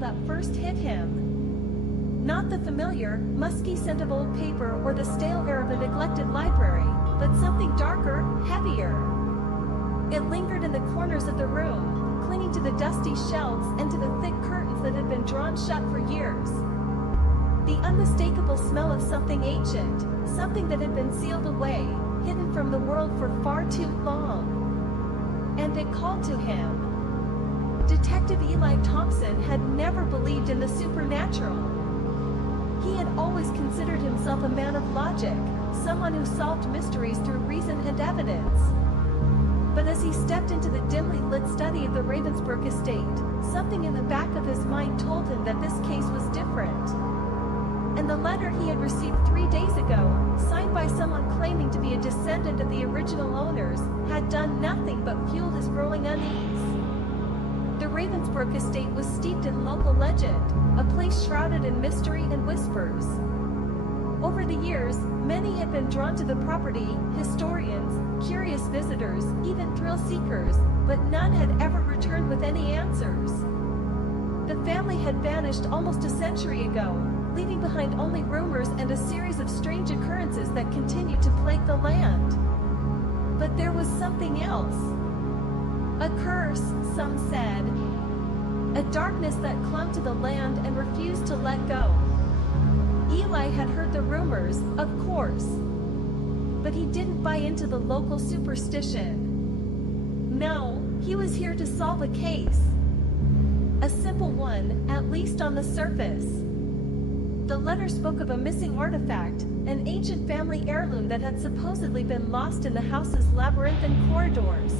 that first hit him. Not the familiar, musky scent of old paper or the stale air of a neglected library, but something darker, heavier. It lingered in the corners of the room, clinging to the dusty shelves and to the thick curtains that had been drawn shut for years. The unmistakable smell of something ancient, something that had been sealed away, hidden from the world for far too long. And it called to him. Detective Eli Thompson had never believed in the supernatural. He had always considered himself a man of logic, someone who solved mysteries through reason and evidence. But as he stepped into the dimly lit study of the Ravensbrook estate, something in the back of his mind told him that this case was different. And the letter he had received 3 days ago, signed by someone claiming to be a descendant of the original owners, had done nothing but fuel his growing unease. The Ravensbrook estate was steeped in local legend, a place shrouded in mystery and whispers. Over the years, many had been drawn to the property, historians, curious visitors, even thrill seekers, but none had ever returned with any answers. The family had vanished almost a century ago, leaving behind only rumors and a series of strange occurrences that continued to plague the land. But there was something else. A curse, some said. A darkness that clung to the land and refused to let go. Eli had heard the rumors, of course. But he didn't buy into the local superstition. No, he was here to solve a case. A simple one, at least on the surface. The letter spoke of a missing artifact, an ancient family heirloom that had supposedly been lost in the house's labyrinthine corridors.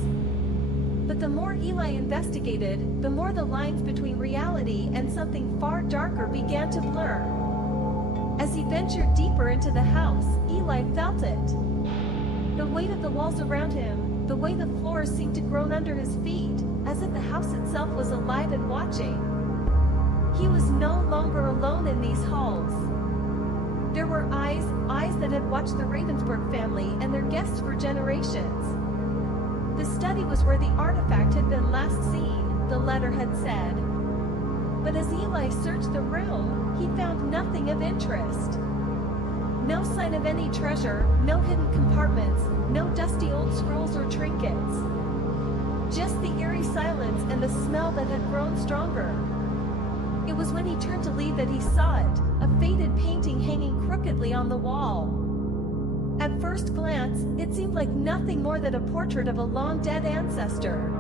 But the more Eli investigated, the more the lines between reality and something far darker began to blur. As he ventured deeper into the house, Eli felt it. The weight of the walls around him, the way the floors seemed to groan under his feet, as if the house itself was alive and watching. He was no longer alone in these halls. There were eyes that had watched the Ravensbrook family and their guests for generations. The study was where the artifact had been last seen, the letter had said. But as Eli searched the room, he found nothing of interest. No sign of any treasure, no hidden compartments, no dusty old scrolls or trinkets. Just the eerie silence and the smell that had grown stronger. It was when he turned to leave that he saw it, a faded painting hanging crookedly on the wall. At first glance, it seemed like nothing more than a portrait of a long-dead ancestor.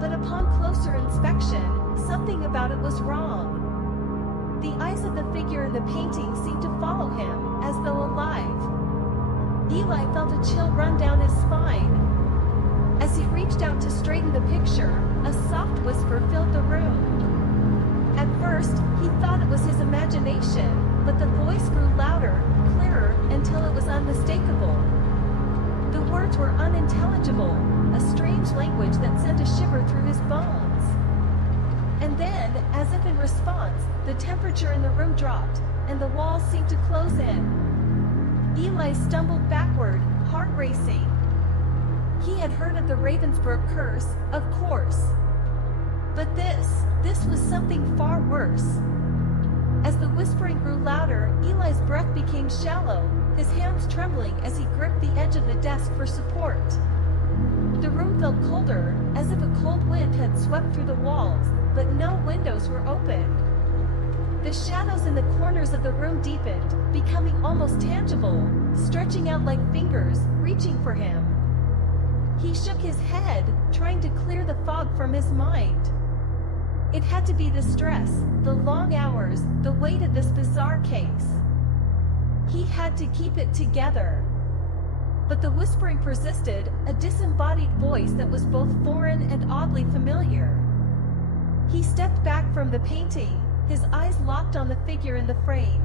But upon closer inspection, something about it was wrong. The eyes of the figure in the painting seemed to follow him, as though alive. Eli felt a chill run down his spine. As he reached out to straighten the picture, a soft whisper filled the room. At first, he thought it was his imagination, but the voice grew louder, clearer, until it was unmistakable. The words were unintelligible, a strange language that sent a shiver through his bones. And then, as if in response, the temperature in the room dropped, and the walls seemed to close in. Eli stumbled backward, heart racing. He had heard of the Ravensbrook curse, of course. But this was something far worse. As the whispering grew louder, Eli's breath became shallow, his hands trembling as he gripped the edge of the desk for support. The room felt colder, as if a cold wind had swept through the walls, but no windows were open. The shadows in the corners of the room deepened, becoming almost tangible, stretching out like fingers, reaching for him. He shook his head, trying to clear the fog from his mind. It had to be the stress, the long hours, the weight of this bizarre case. He had to keep it together. But the whispering persisted, a disembodied voice that was both foreign and oddly familiar. He stepped back from the painting, his eyes locked on the figure in the frame.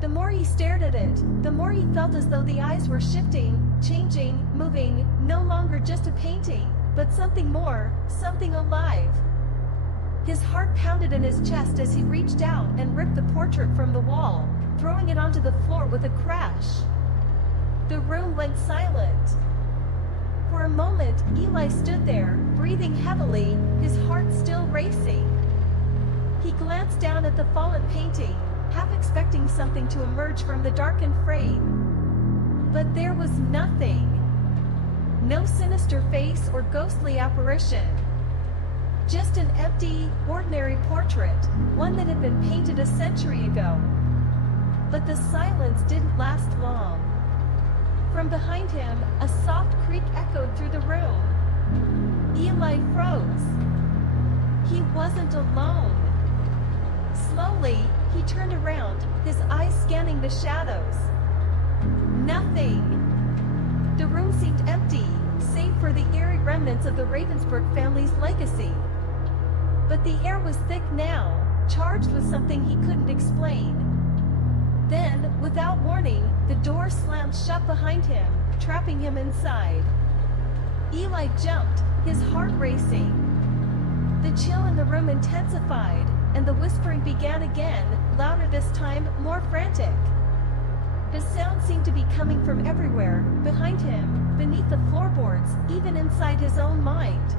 The more he stared at it, the more he felt as though the eyes were shifting, changing, moving, no longer just a painting, but something more, something alive. His heart pounded in his chest as he reached out and ripped the portrait from the wall, throwing it onto the floor with a crash. The room went silent. For a moment, Eli stood there, breathing heavily, his heart still racing. He glanced down at the fallen painting, half expecting something to emerge from the darkened frame. But there was nothing. No sinister face or ghostly apparition. Just an empty, ordinary portrait, one that had been painted a century ago. But the silence didn't last long. From behind him, a soft creak echoed through the room. Eli froze. He wasn't alone. Slowly, he turned around, his eyes scanning the shadows. Nothing. The room seemed empty, save for the eerie remnants of the Ravensbrook family's legacy. But the air was thick now, charged with something he couldn't explain. Then, without warning, the door slammed shut behind him, trapping him inside. Eli jumped, his heart racing. The chill in the room intensified, and the whispering began again, louder this time, more frantic. The sound seemed to be coming from everywhere, behind him, beneath the floorboards, even inside his own mind.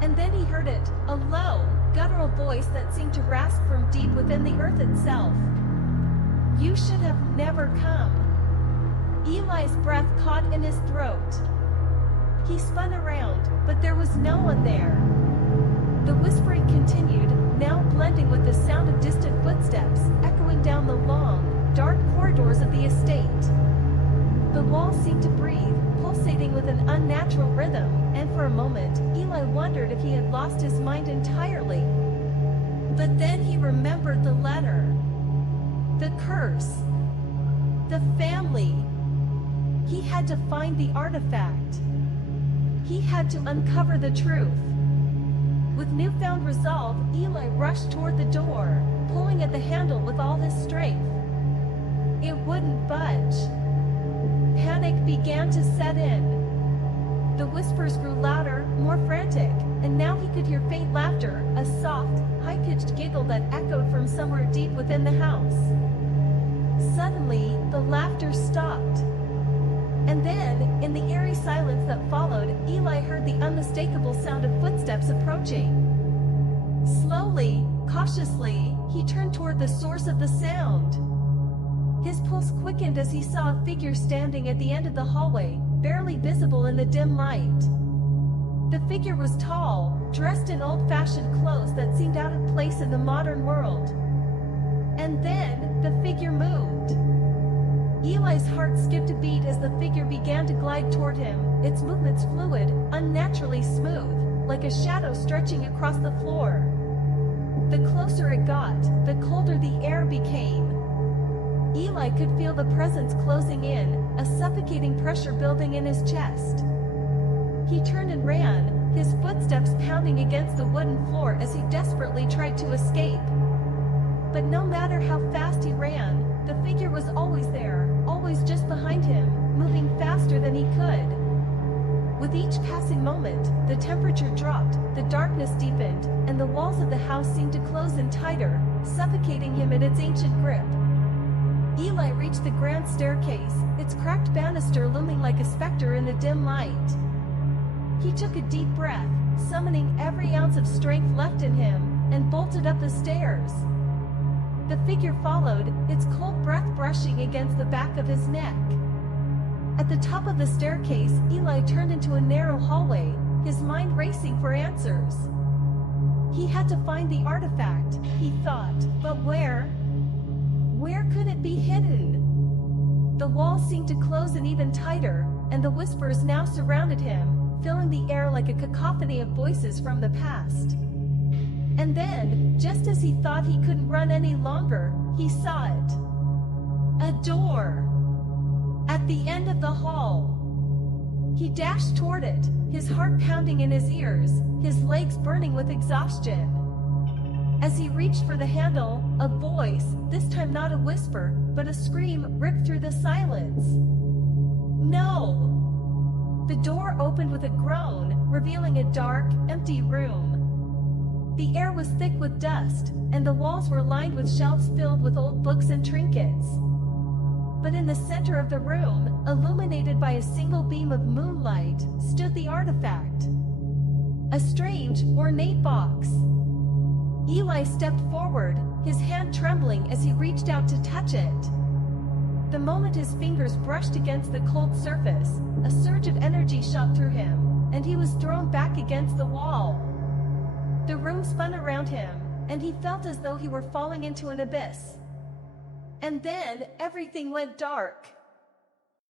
And then he heard it, a low, guttural voice that seemed to rasp from deep within the earth itself. "You should have never come." Eli's breath caught in his throat. He spun around, but there was no one there. The whispering continued, now blending with the sound of distant footsteps, echoing down the long, dark corridors of the estate. The walls seemed to breathe, pulsating with an unnatural rhythm, and for a moment, Eli wondered if he had lost his mind entirely. But then he remembered the letter. The curse. The family. He had to find the artifact. He had to uncover the truth. With newfound resolve, Eli rushed toward the door, pulling at the handle with all his strength. It wouldn't budge. Panic began to set in. The whispers grew louder, more frantic, and now he could hear faint laughter, a soft, high-pitched giggle that echoed from somewhere deep within the house. Suddenly, the laughter stopped. And then, in the eerie silence that followed, Eli heard the unmistakable sound of footsteps approaching. Slowly, cautiously, he turned toward the source of the sound. His pulse quickened as he saw a figure standing at the end of the hallway, barely visible in the dim light. The figure was tall, dressed in old-fashioned clothes that seemed out of place in the modern world. And then, the figure moved. Eli's heart skipped a beat as the figure began to glide toward him, its movements fluid, unnaturally smooth, like a shadow stretching across the floor. The closer it got, the colder the air became. Eli could feel the presence closing in, a suffocating pressure building in his chest. He turned and ran, his footsteps pounding against the wooden floor as he desperately tried to escape. But no matter how fast he ran, the figure was always there, always just behind him, moving faster than he could. With each passing moment, the temperature dropped, the darkness deepened, and the walls of the house seemed to close in tighter, suffocating him in its ancient grip. Eli reached the grand staircase, its cracked banister looming like a specter in the dim light. He took a deep breath, summoning every ounce of strength left in him, and bolted up the stairs. The figure followed, its cold breath brushing against the back of his neck. At the top of the staircase, Eli turned into a narrow hallway, his mind racing for answers. He had to find the artifact, he thought, but where? Where could it be hidden? The walls seemed to close in even tighter, and the whispers now surrounded him, filling the air like a cacophony of voices from the past. And then, just as he thought he couldn't run any longer, he saw it. A door. At the end of the hall. He dashed toward it, his heart pounding in his ears, his legs burning with exhaustion. As he reached for the handle, a voice, this time not a whisper, but a scream, ripped through the silence. No! The door opened with a groan, revealing a dark, empty room. The air was thick with dust, and the walls were lined with shelves filled with old books and trinkets. But in the center of the room, illuminated by a single beam of moonlight, stood the artifact. A strange, ornate box. Eli stepped forward, his hand trembling as he reached out to touch it. The moment his fingers brushed against the cold surface, a surge of energy shot through him, and he was thrown back against the wall. The room spun around him, and he felt as though he were falling into an abyss. And then, everything went dark.